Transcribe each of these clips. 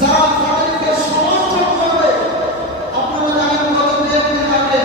যারা তাদেরকে সমর্থন করবে, আপনারা জানেন গত 2 একদিন আগে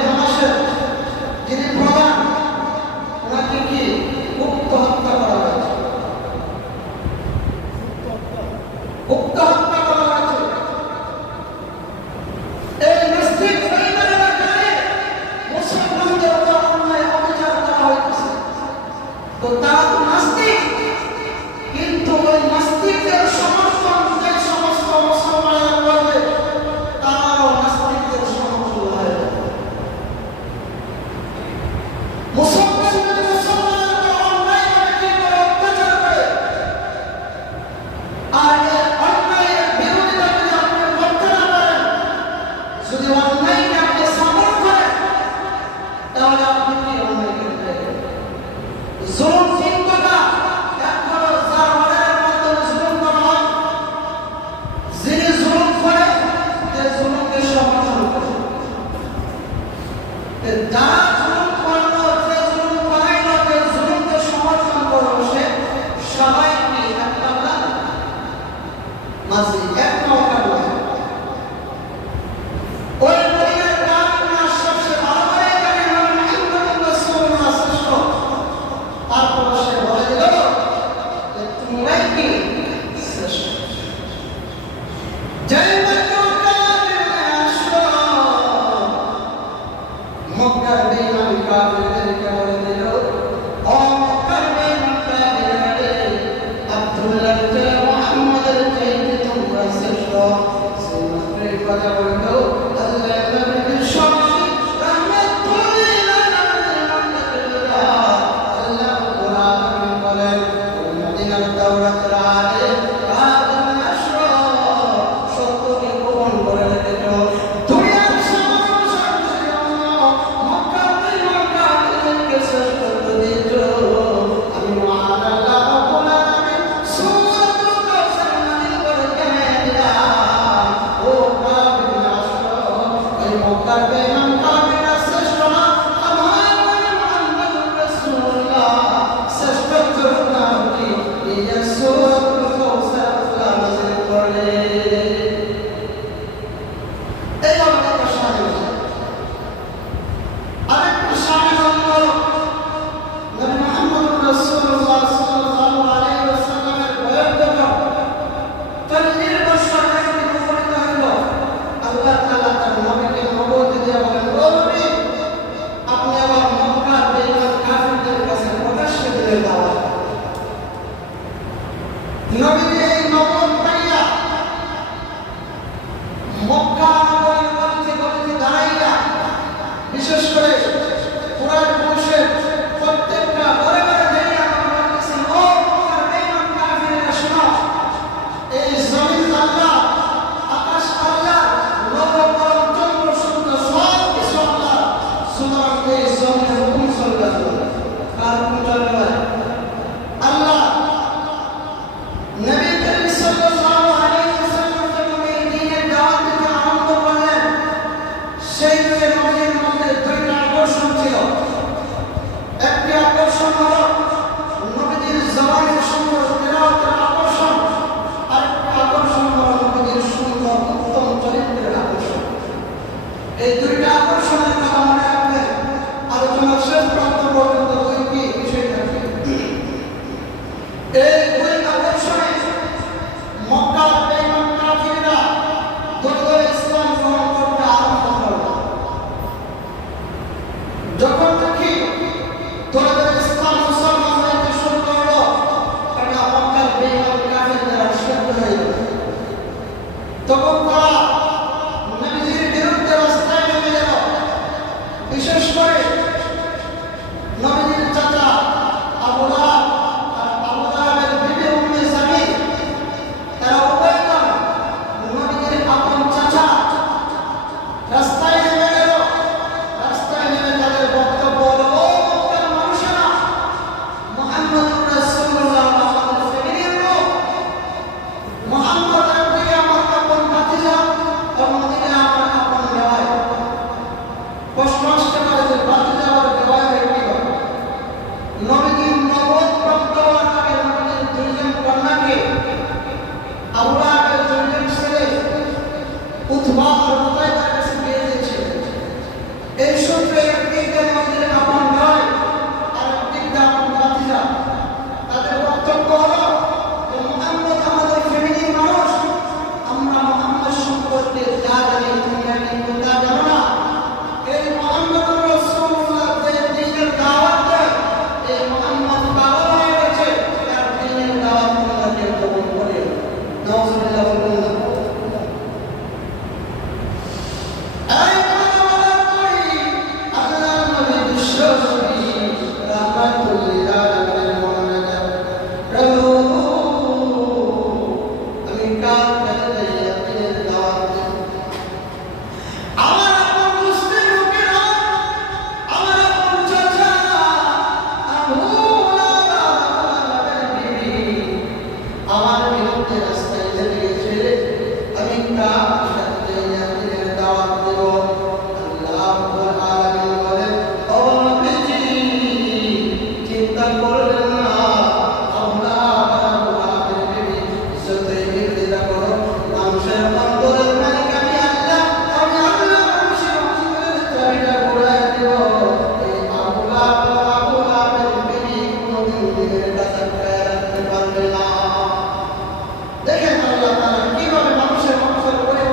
দেখেন আল্লাহ তাআলা কিভাবে মানুষের মনোবল করে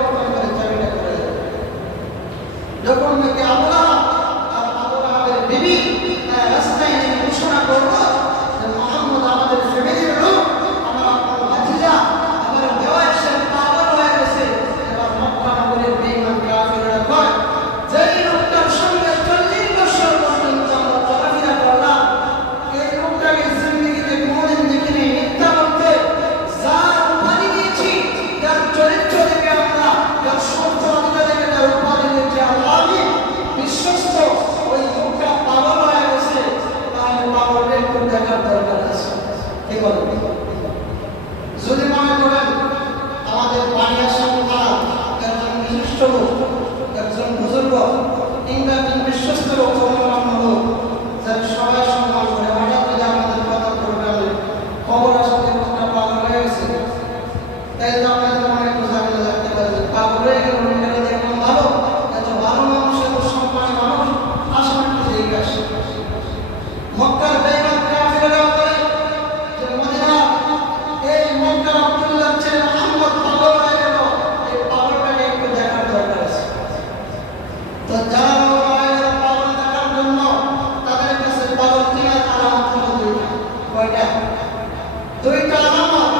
বলে। যদি মনে করেন আমাদের বানিয়াশান থানা একজন বিশিষ্ট লোক, একজন বুজুর্গ কিংবা একজন বিশ্বস্ত লোক, অন্যান্য লোক যারা সবাই সম্মান করে, হঠাৎ করে আমাদের কথা প্রোগ্রামে খবর আসতে একটা পাগল হয়ে গেছে, তাই তো আপনাদের মনে একটু ঝামেলা লাগতে পারে। পাগল হয়ে গেল দেখলাম ভালো, এত ভালো মানুষ, এত সম্মানী মানুষ, আসলে একটু দেখে আসে। মক্কার বেঈমান কাফিররা বলে যে মদিনা, এই মক্কার আব্দুল্লাহ ছেলে মুহাম্মদ পাগল হয়ে গেল, এই পাগলটাকে একটু দেখার দরকার আছে। তো যারা পাগল দেখার জন্য তাদের কাছে পাগল চেনার আলামত হলো দুইটা। কয়টা? দুইটা আলামত।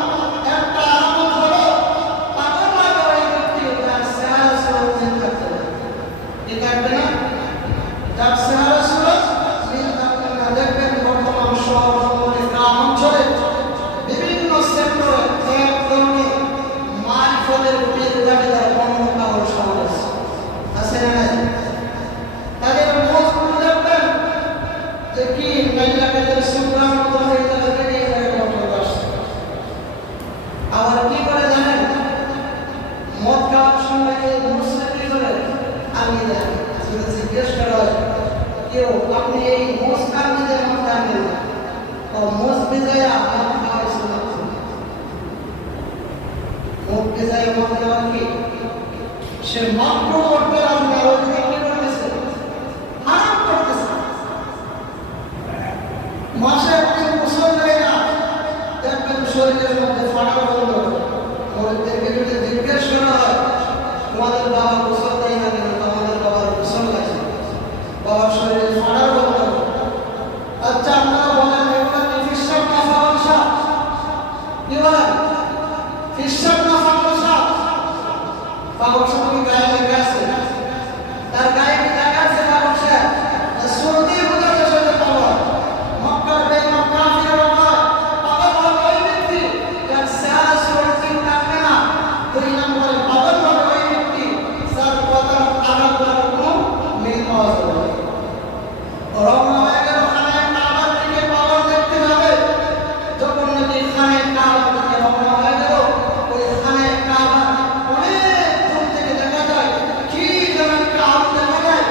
একটা আলামত হলো পাগল লাগা ওই ব্যক্তি তার চেহারা সুরত মিল থাকতে হবে। কি থাকবে না? তার চেহারা সুরত মিল থাকতে না। দেখবেন বর্তমান শহর শহরে গ্রাম অঞ্চলে বিভিন্ন সেক্টরে এক ধরনের মারিফতের পীর দাবিদার অন্য পাগল সমাজ আছে না নাই? তাদের মুখগুলো দেখবেন যে কি মেলাকাতের সুগ্রাম মতো হয়ে যাবে, এই ডক্টর আসছে। আবার কি করে জানেন? মদ খাওয়ার সময় মুসলিম করে আনিয়ে দেয়। যদি জিজ্ঞেস করা হয় কেউ, আপনি এই মোষ কামিদের মধ্যে আনেন না, ও মোষ ভিজাইয়া মদ খাওয়াইছিল না। মুখ ভিজাইয়া মদ দেওয়া কি? সে মাত্র করতে রাজি না, ওই দিকে কি করতেছে? হারাম করতেছে। মাসে একদিন গোসল দেয় না, দেখবেন শরীরের মধ্যে ফাটা বন্ধ। ওদেরকে যদি জিজ্ঞেস করা হয় তোমাদের বাবা গোসল দেয় না কেন, তোমাদের বাবার গোসল লাগে, বাবার শরীরে ফাটা বন্ধ। আচ্ছা আপনারা বলেন এগুলো কি ফিসাব না ফাউল সাপ? কি বলেন? ফিসাব না ফাউল সাপ? ফাউল সাপ কি গায়ে লেগে আছে? তার গায়ে কি লেগে আছে ফাউল সাপ? সর্দি বোঝা যাচ্ছে যে পাগল। মক্কার বেঈমান কাফিররা বলে পাগল হবে ওই ব্যক্তি যার চেহারা সুরত মিল থাকবে না। দুই নম্বরে পাগল হবে ওই ব্যক্তি যার কথার আঘাত করার কোনো মিল পাওয়া যাবে না। রওনা হয়ে গেল খানে কাবার দিকে, পাগল দেখতে যাবে। যখন নাকি খানে কাবার দিকে রওনা হয়ে গেল, ওই খানে কাবার অনেক দূর থেকে দেখা যায়, কি যেন একটা আলো দেখা যায়,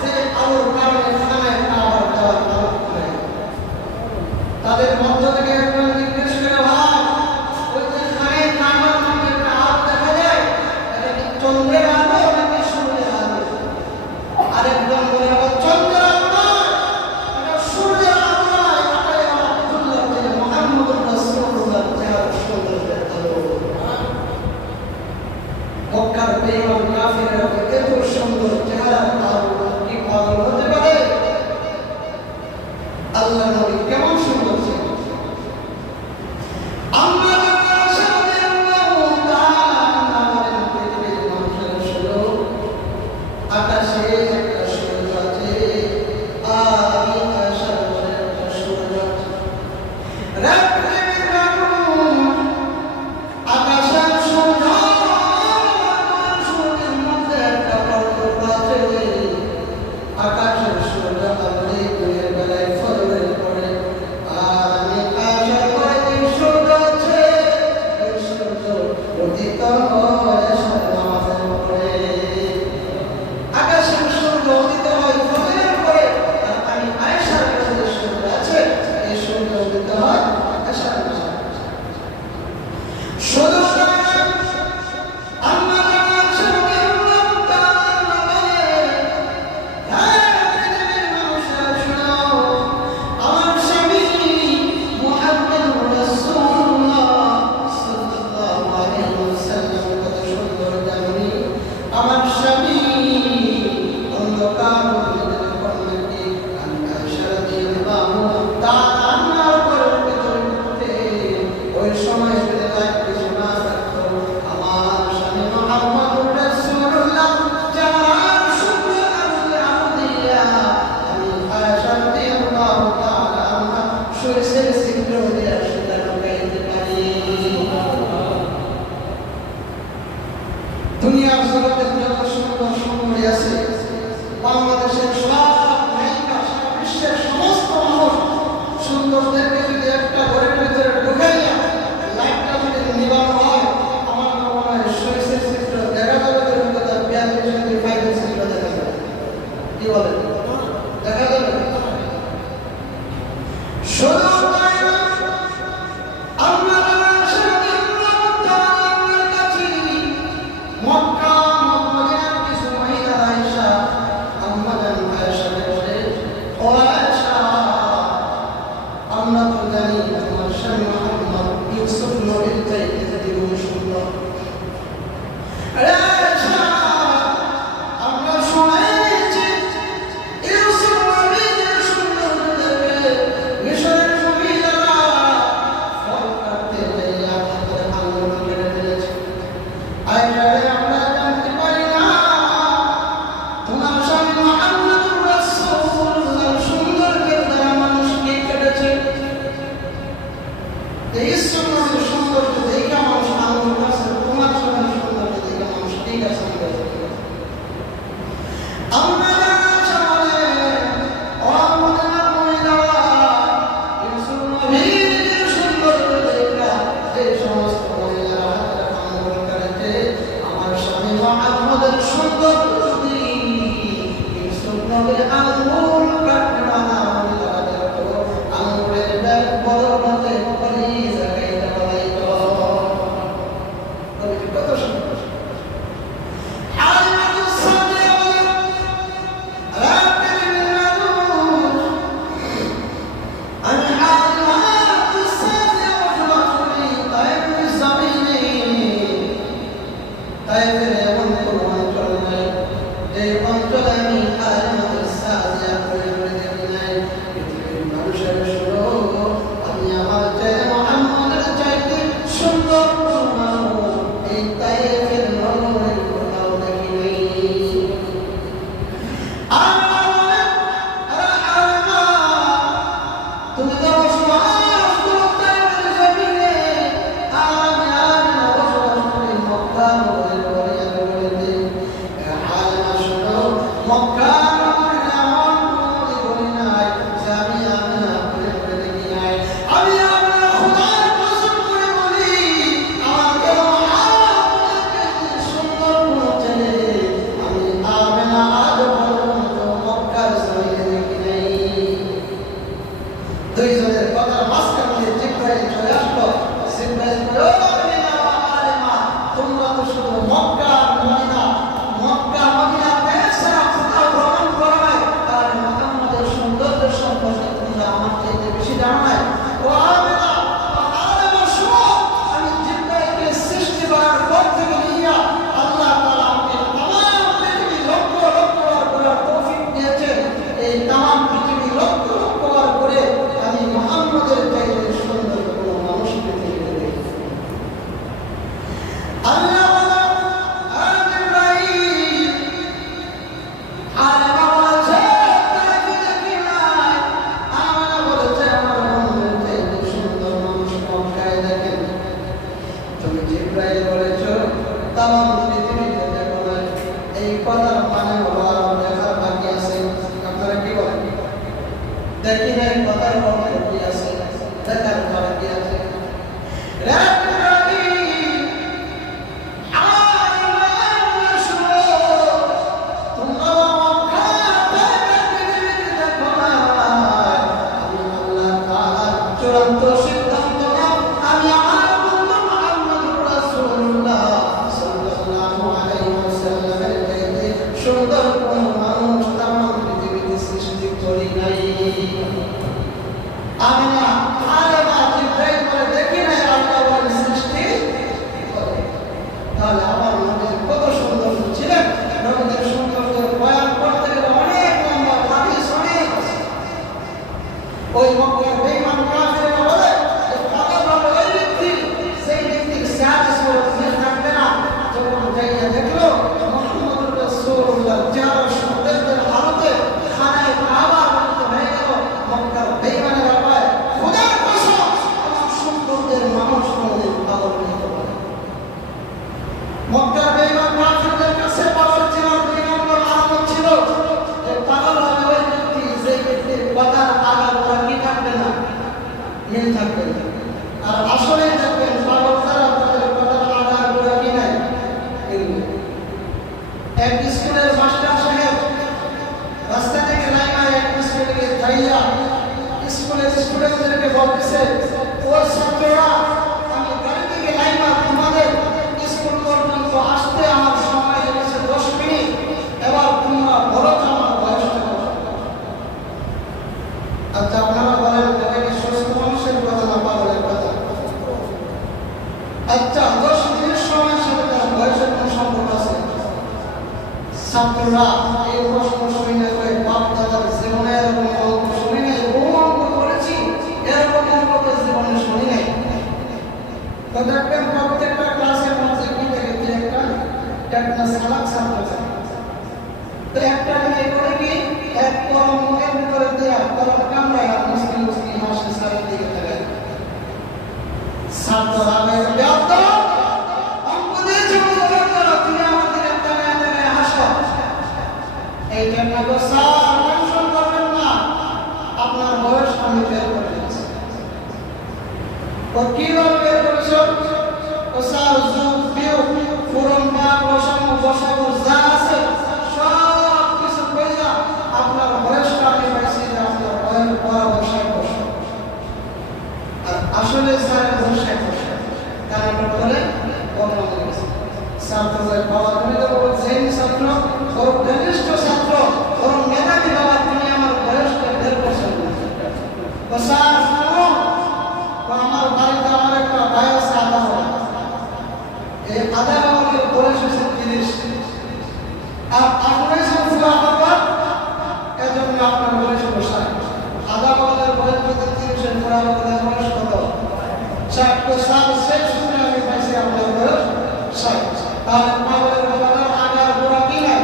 যে আলোর কারণে খানে কাবার দেওয়ার আলো খুলে গেল। তাদের মধ্য থেকে একজন জিজ্ঞেস করে, ভাই ওই যে খানে কাবার মধ্যে একটা আলো দেখা যায়, এটা কি চন্দ্রের আলো নাকি সূর্যের আলো? আরেকজন বলে, চন্দ্রের আলো নয়, এটা সূর্যের আলো নয়, এটাই আমার আব্দুল্লাহ ছেলে মুহাম্মদুর রাসূলুল্লাহ চেহারা সৌন্দর্যের আলো। মক্কার বেঈমান কাফিররা এত সুন্দর চেহারার আলো কি পাগল হতে পারে? আল্লাহ নবী কেমন সুন্দর ছিলেন। আমরা আকাশে একটা সূর্য আছে, আর আকাশে একটা সূর্য আছে। আকাশের সূর্য, সূর্যের মধ্যে একটা পার্থক্য আছে। আকাশের সূর্য আপনি দিনের বেলায় ফজরের পরে, আর আমি আকাশের পরে যে সূর্য আছে, এই সূর্য উদিত হয় সারা নামাজের পরে। আকাশের সূর্য উদিত হয় ফজরের পরে, আর আমি আয়েশার কাছে যে সূর্য আছে, এই সূর্য উদিত হয় আয়েশার কাছে। শুধু আম্মা জান সরকে আল্লাহ তাআলা বলে, হ্যাঁ পৃথিবীর মানুষরা শুনো, আমার স্বামী মুহাম্মদুর রাসূলুল্লাহ সাল্লাল্লাহু আলাইহি ওয়াসাল্লাম কত সুন্দর জানি। আমার স্বামী অন্ধকার মধ্যে কন্যাকে আয়েশা রাদিয়াল্লাহু তাআলা আনহার ঘরের ভিতরে ঢুকতে, ওই সময় যদি লাইট কিছু না থাকতো, আমার স্বামী মুহাম্মদুর রাসূলুল্লাহ যার সুন্দর আলোতে আলো দিয়া আমি আয়েশা রাদিয়াল্লাহু তাআলা আনহা শরীরের ছিদ্র দিয়া সেটা ঢুকাইতে পারি। দুনিয়ার জগতে যত সুন্দর সুন্দরী আছে, বাংলাদেশের সব নায়িকা, সারা বিশ্বের সমস্ত মানুষ সুন্দর দেখে যদি একটা ঘরের ভিতরে ঢুকে বিশ্বনবীর সৌন্দর্য দেখে মানুষ আনন্দ আছে, তোমার সঙ্গে সৌন্দর্য দেখে মানুষ ঠিক আছে। আমরা ছাত্ররা এই প্রশ্ন শুনে করে বাপ দাদার জীবনে এরকম অঙ্ক শুনি নাই, বহু অঙ্ক করেছি, এরকম অঙ্ক তো জীবনে শুনি নাই। তো দেখবেন প্রত্যেকটা ক্লাসের মধ্যে কি থেকে একটা সালাক ছাত্র থাকে। তো একটা মেয়ে করে কি এক কলম মুখের ভিতরে দেয়া কলম কামড়ায় আর মুসলিম মুসলিম হাসি সারের দিকে তাকায়। ছাত্ররা ব্যর্থ অঙ্ক দিয়েছে তুমি আমাদের একটা হাসো এইটা না গো স্যার টেনশন করবেন না আপনার বয়স আমি বের করে দিচ্ছি ও কিভাবে বের করেছো ও স্যার যুগ বিয়োগ পূরণ ভাগ লসাগু গসাগু যা আছে সব কিছু কইরা আপনার বয়সটা আমি পাইছি যে আপনার বয়স বরাবর 60 বছর আর আসলে স্যার 60 বছর কারণ বলে বর্ণনা করেছে ছাত্র যায় বাবা তুমি তো বড় জেন ছাত্র বড় ঘনিষ্ঠ ছাত্র বড় মেধাবী বাবা তুমি আমার বয়সটা 1.5 বছর তো স্যার শুনো আমার বাড়িতে আমার একটা ভাই আছে আদা এই আদা বাবার বয়স হচ্ছে 30 আর আপনি শুনছো বাবা এজন্য আপনার বয়স 60 আদা বাবার বয়স কত 30 এর পুরা বাবার বয়স কত 60 তো সাল শেষ শুনে আমি পাইছি আপনার বয়স 60 তাহলে বাবার বাবার আগার পুরা কি নাই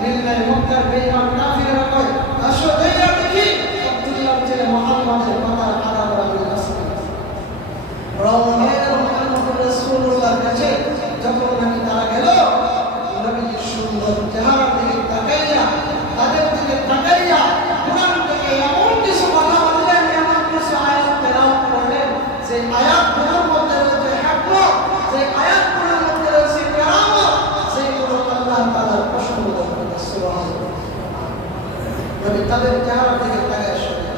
মিল নাই মক্কার বেঈমান কাফিররা কয় আসো দেইরা দেখি আব্দুল্লাহ ছেলে মুহাম্মদের কথা আদা বাবার কাছে রওনা হয়ে মুহাম্মদ রাসূলুল্লাহর কাছে যখন নাকি তারা গেল নবীর সুন্দর চেহারা দিকে তাকাইয়া তাদের দিকে তাকাইয়া কোরআন থেকে এমন কিছু কথা বললেন এমন কিছু আয়াত তেলাওয়াত করলেন সেই আয়াতগুলোর মধ্যে রয়েছে হিকমত সেই আয়াতগুলোর মধ্যে রয়েছে কেরামত সেইগুলো আল্লাহ তাআলার পছন্দ করেন সুবহানাল্লাহ নবী তাদের চেহারা দিকে তাকায় শুনে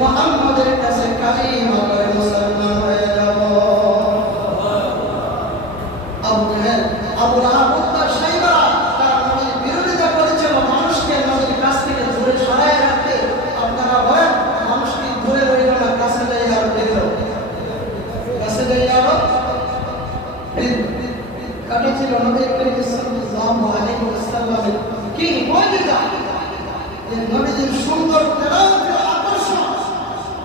মুহাম্মদের কাছে কালিমা পড়ে মুসলমান হয়ে যাব আবু লাহাব তার সাইবা তার নবীর বিরোধিতা করেছিল মানুষকে নবীর কাছ থেকে দূরে সরায় রাখতে আপনারা বলেন মানুষকে দূরে রইল না কাছে যাই আর দেখল কাছে যাই আর কাটা ছিল নবী করিম সাল্লাল্লাহু আলাইহি ওয়াসাল্লামের কি মুজিজা যে নবীর সুন্দর তেলাওয়াতের আকর্ষণ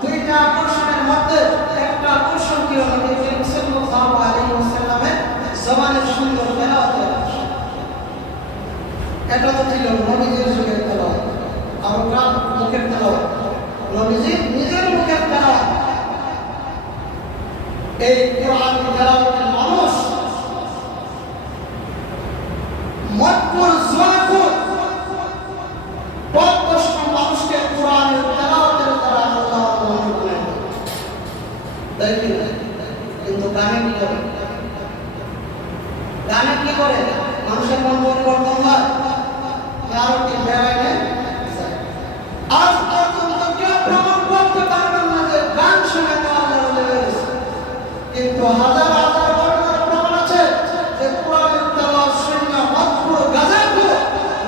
দুইটা আকর্ষণের মধ্যে একটা আকর্ষণ কি হলো নবী করিম সাল্লাল্লাহু আলাইহি ওয়াসাল্লামের জবানের সুন্দর তেলাওয়াতের এটা তো ছিল নবীর যুগের তেলাওয়াত আমরা মুখের তেলাওয়াত নবীজি নিজের মুখের তেলাওয়াত এই কোরআন তেলাওয়াতের মানুষ মতপুর জোয়াপুর মানুষকে কোরআনের তেলাওয়াতের দ্বারা তাই কি? কিন্তু গানে কি করে? গানে কি করে? মানুষের মন পরিবর্তন হয়, আরো কি বেড়ায়? আজ পর্যন্ত কেউ প্রমাণ করতে পারবেন না যে গান শুনে তো আল্লাহ রাজি হয়েছে। কিন্তু হাজার হাজার বর্ণনার প্রমাণ আছে যে কোরআনের তেলাওয়াত শুনে মাত্র গাজাগুলো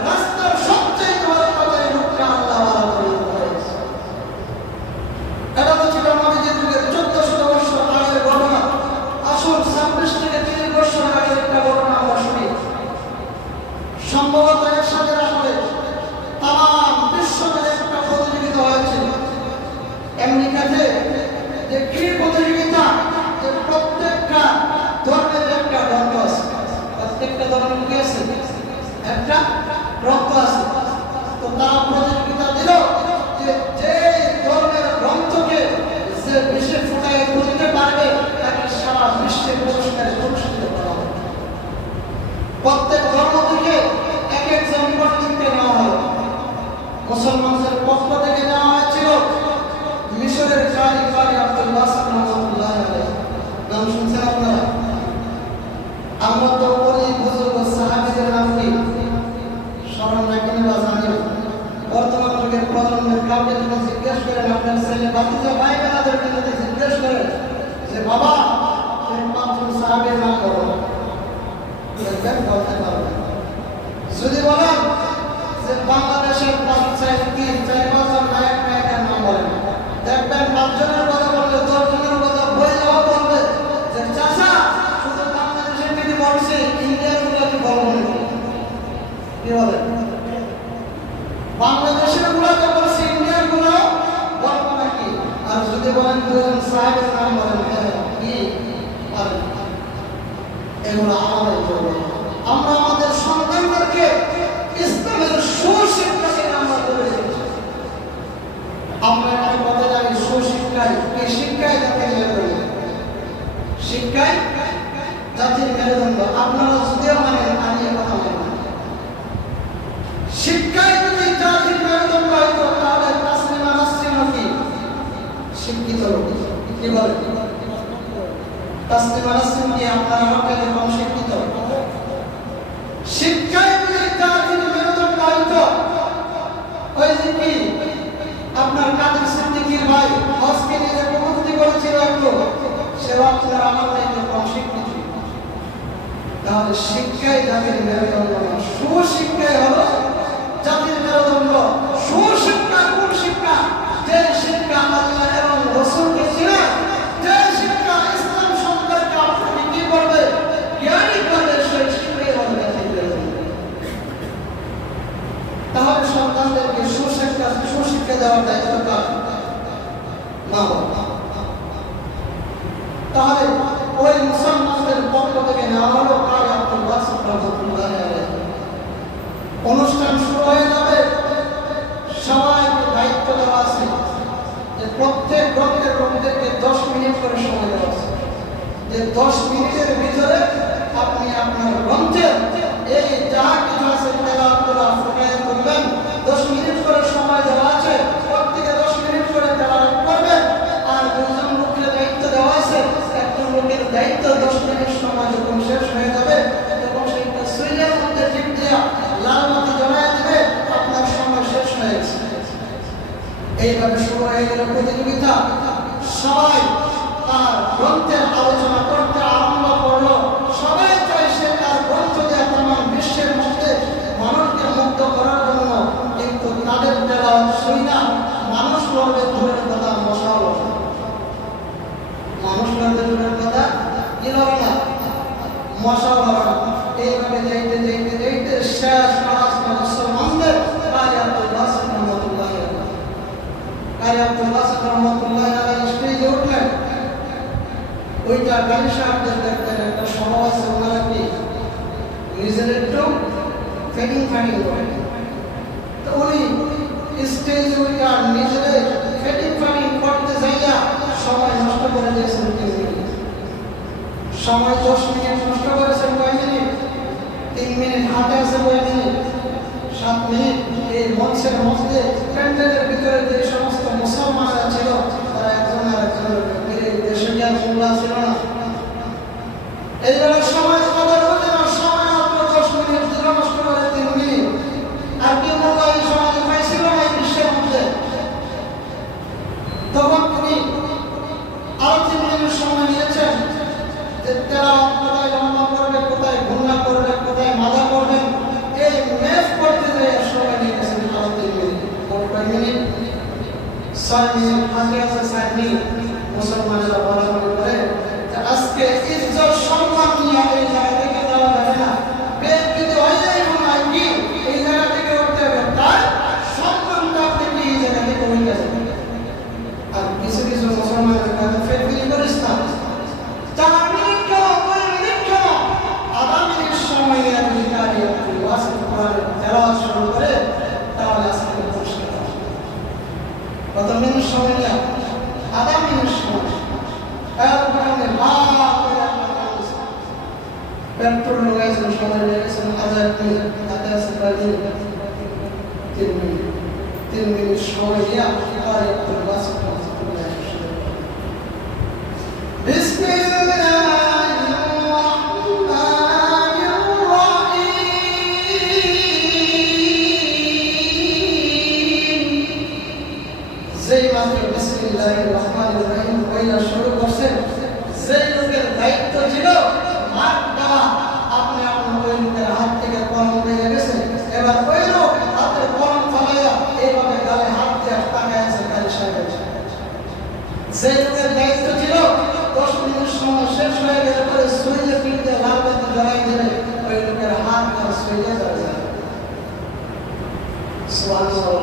রাস্তার সবচেয়ে বড় কথাই রূপে আল্লাহ রাজি হয়েছে। এটা তো ছিল আমাদের যুগের 1400 বছর আগের ঘটনা। আসুন 26 থেকে 30 বছর আগের একটা ঘটনা আমরা শুনি। সম্ভবত এর সাথে আমলে তাম বিশ্বতে একটা প্রতিযোগিতা হয়েছিল আমেরিকাতে। যে কি প্রতিযোগিতা? যে প্রত্যেকটা ধর্মের একটা গ্রন্থ আছে, প্রত্যেকটা ধর্মের কি আছে? একটা গ্রন্থ আছে। তো তারা প্রতিযোগিতা দিল যে যে ধর্মের গ্রন্থকে যে বিশ্বে ফুটায় তুলতে পারবে তাকে সারা বিশ্বে পুরস্কারে পুরস্কৃত করা হবে। প্রত্যেক ধর্ম থেকে এক একজন পণ্ডিতকে নেওয়া হলো। মুসলমানদের পক্ষ থেকে নেওয়া হয়েছিল মিশরের কারি আব্দুল বাসিত রহমাতুল্লাহ আলাইহি। নাম শুনছেন আপনারা? আমরা তো ওই বুজুর্গ সাহাবীদের নাম কি স্মরণ রাখেন বা জানেন? বর্তমান যুগের প্রজন্মের কাউকে যদি জিজ্ঞেস করেন, আপনার ছেলে বাতিজা ভাই বোনেদেরকে যদি জিজ্ঞেস করেন যে বাবা তুমি 5 জন সাহাবীর নাম বলো, দেখবেন বলতে পারবেন। যদি বলেন যে বাংলাদেশের 4-5 জন নায়ক নায়িকার নাম বলেন, দেখবেন 5 জনের কথা বললে 10 জনের কথা বই যাওয়া বলবে যে চাচা শুধু বাংলাদেশের যদি বলছে ইন্ডিয়ার গুলো কি বলবো নাকি? কি বলেন? বাংলাদেশের গুলো তো বলছে, ইন্ডিয়ার গুলো বলবো নাকি? আর যদি বলেন 2 জন সাহাবীর নাম বলেন, কি পারেন? এগুলো আমাদের জন্য। আমরা আমাদের সন্তানদেরকে ইসলামের সুশিক্ষাকে আমরা করে দিচ্ছি। আমরা একটা কথা জানি, সুশিক্ষায় এই শিক্ষায় জাতির মেরুদণ্ড, শিক্ষায় জাতির মেরুদণ্ড। আপনারা যদিও মানেন, আমি এ কথা মানি না। শিক্ষায় যদি জাতির মেরুদণ্ড হইতো তাহলে তাসলিমা নাসরিন কি শিক্ষিত লোক? কি বলে? তাসলিমা নাসরিন কি আপনারা আমাকে কম শিক্ষিত? শিক্ষায় যদি জাতির মেরুদণ্ড হইতো, ওই যে কি আপনার কাদের সিদ্দিকীর ভাই হজকে নিজে প্রবর্তী করেছিল একটু, সেও আপনার আমার চাইতে কম শিক্ষিত। তাহলে শিক্ষাই জাতির মেরুদণ্ড না, সুশিক্ষাই হলো জাতির মেরুদণ্ড। সুশিক্ষা কোন শিক্ষা? যে শিক্ষা আল্লাহ এবং রাসূলকে চিনে, যে শিক্ষা ইসলাম সম্পর্কে আপনাকে কি করবে, জ্ঞানী করবে, সেই শিক্ষাই হলো জাতির মেরুদণ্ড। তাহলে সন্তানদেরকে সুশিক্ষা দেওয়ার দায়িত্ব কার? মা বাবা। তাহলে ওই মুসলমানদের পক্ষ থেকে নেওয়া হলো কারি আব্দুল বাসিত রহমাতুল্লাহ আলাইহি। অনুষ্ঠান শুরু হয়ে যাবে, সবাইকে দায়িত্ব দেওয়া আছে যে প্রত্যেক গ্রন্থের লোকদেরকে 10 মিনিট করে সময় দেওয়া আছে, যে 10 মিনিটের ভিতরে আপনি আপনার গ্রন্থের এই যা কিছু আছে তেলাওয়াতগুলো ফুটিয়ে তুলবেন। 10 মিনিট করে সময় দেওয়া আছে, প্রত্যেকে 10 মিনিট করে তেলাওয়াত করবেন। আর 2 জন লোকের দায়িত্ব দেওয়া আছে, একজন লোকের দায়িত্ব 10 মিনিট সময় যখন শেষ হয়ে যাবে তখন সেইটা সুইলের মধ্যে টিপ দিয়া লাল বাতি জ্বালায় দিবে, আপনার সময় শেষ হয়ে গেছে। এইভাবে শুরু হয়ে গেল প্রতিযোগিতা। সবাই তার গ্রন্থের আলোচনা করতে আরম্ভ করলো। সবাই চায় সে তার গ্রন্থ দিয়ে তামাম বিশ্বের মধ্যে মানুষকে মুগ্ধ করার জন্য। কিন্তু তাদের তেলাওয়াত শুনে মানুষ লড়বে দূরের কথা, মশাও লড়বে। মানুষ লড়বে দূরের কথা, কি লড়ে না? মশাও লড়ে না। এইভাবে যাইতে যাইতে যাইতে শেষ পাঁচটা মুসলমানদের কারি আব্দুল বাসিত রহমাতুল্লাহ আলাইহি, কারি আব্দুল বাসিত রহমাতুল্লাহ আলাইহি স্টেজে উঠলেন। ওইটা কারি সাহেবদের দেখতেন একটা স্বভাব আছে, ওনারা কি নিজের একটু ফেডিং করেন। তো উনি স্টেজে ওইটা নিজেদের ফেডিং করতে যাইয়া সময় নষ্ট করে দিয়েছেন 3 মিনিট। সময় 10 মিনিট নষ্ট করেছেন কয় মিনিট? 3 মিনিট। হাতে আছে কয় মিনিট? 7 মিনিট। এই মঞ্চের মধ্যে প্যান্ডেলের ভিতরে যে সমস্ত মুসলমানরা ছিল তারা একজন আর একজনের দেশে গিয়ে যখন তিনি আরো 3 দিনের সময় নিয়েছেন যে তেলাওয়াত কোথায় লম্বা করবে, কোথায় গুণা করবে, কোথায় মাদা করবে, এই ম্যাপ করতে যায় সময় নিয়েছেন আরো 3 মিনিট। কয় মিনিট? 6 মিনিট। আগে আছে 7 মিনিট। মুসলমানেরা বলা করে যে আজকে ইজ্জত সম্মান নিয়ে এই জায়গা থেকে যাওয়া যাবে না, বেইজ্জতি হয়ে হয় কি এই জায়গা থেকে উঠতে হবে, তাই সম্মানটা আপনি এই জায়গা থেকে উঠে যাবেন। আর কিছু কিছু মুসলমানের কাছে ফেরফিরি করিস না, 4 মিনিট কেন, 2 মিনিট কেন, আধা মিনিট সময় নিয়ে যদি গাড়ি ওয়াসিফ কোরআনের তেলাওয়াত শুরু করে তাহলে আজকে পুরস্কার পাবে। কত মিনিট সময় নিয়ে? আধা মিনিট সময়। এরপরে আপনি পেট্রোল লাগাইছেন, সময় লেগেছেন 1000 মিনিট, হাতে আছে 3 মিনিট। 3 মিনিট সময় নিয়ে আর একটু ওয়াসিফ বিসমিল্লাহির রহমানির রহিম কইলা শুরু করছেন, যেই লোকের দায়িত্ব ছিল মার দেওয়া, আপনি আপনার ওই লোকের হাত থেকে কলম পেয়ে গেছে, এবার ওই লোক হাতের কলম ফালাইয়া এইভাবে গালে হাত দিয়ে তাকায় আছে কালী সাহেব। যেই লোকের দায়িত্ব ছিল 10 মিনিট সময় শেষ হয়ে গেলে পরে সুইয়ে পিঠে লাল বাতি জ্বালাই দিলে ওই লোকের হাত আর সুইয়ে যাবে। সুবহানাল্লাহ।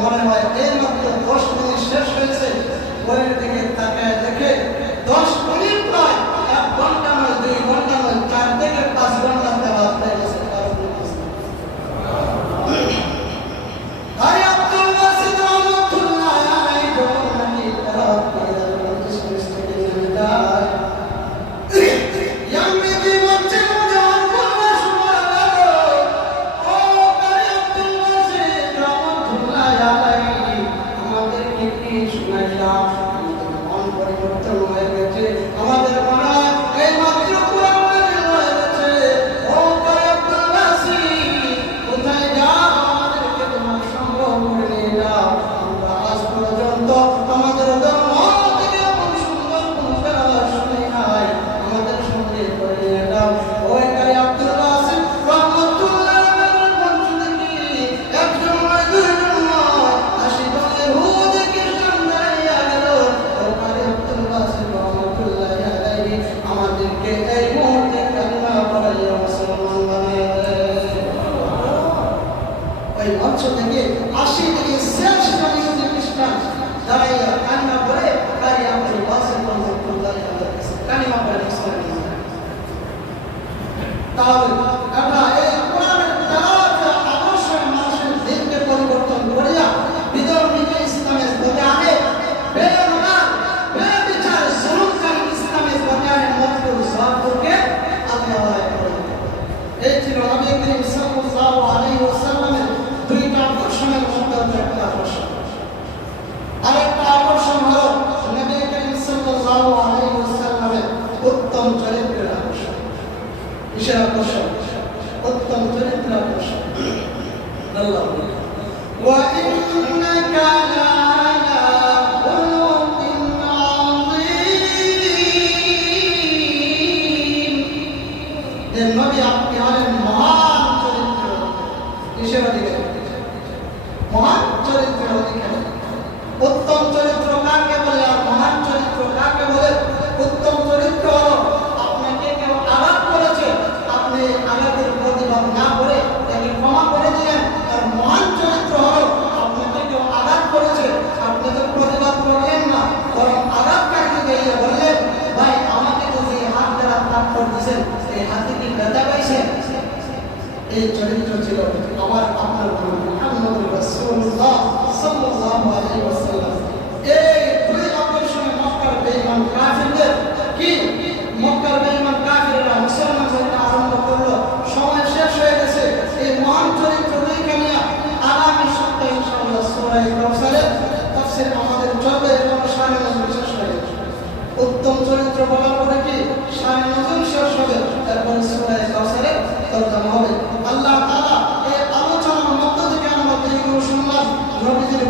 মনে হয় এই মাত্র 10 মিনিট শেষ হয়েছে, পরের দিকে তাকায় দেখে 10 মিনিট নয়, 1 ঘন্টা নয়, 2 ঘন্টা নয়, 4 থেকে 5 ঘন্টা দেওয়া হয়ে গেছে। উত্তম চরিত্র আপনাকে কেউ আঘাত করেছে এই চরিত্র ছিল আমার আপনার নবী মুহাম্মদ রাসূলুল্লাহ সাল্লাল্লাহু আলাইহি ওয়াসাল্লাম। এই দুই আকর্ষণে মক্কার বেঈমান কাফিরদের কি মক্কার বেঈমান কাফিররা মুসলমান হতে আরম্ভ করলো। সময় শেষ হয়ে গেছে। এই মহান চরিত্র দুইকে নিয়ে আগামী সপ্তাহে ইনশাআল্লাহ সূরা কাউসারের তাফসীর আমাদের চলবে এবং শানে নজুল শেষ হয়ে গেছে। উত্তম চরিত্র বলার পরে কি শানে নজুল শেষ হবে, তারপরে সূরা কাউসারের তরজমা হবে। আল্লাহ তাআলা এই আলোচনার মধ্য থেকে আমরা যেগুলো শুনলাম নবীজির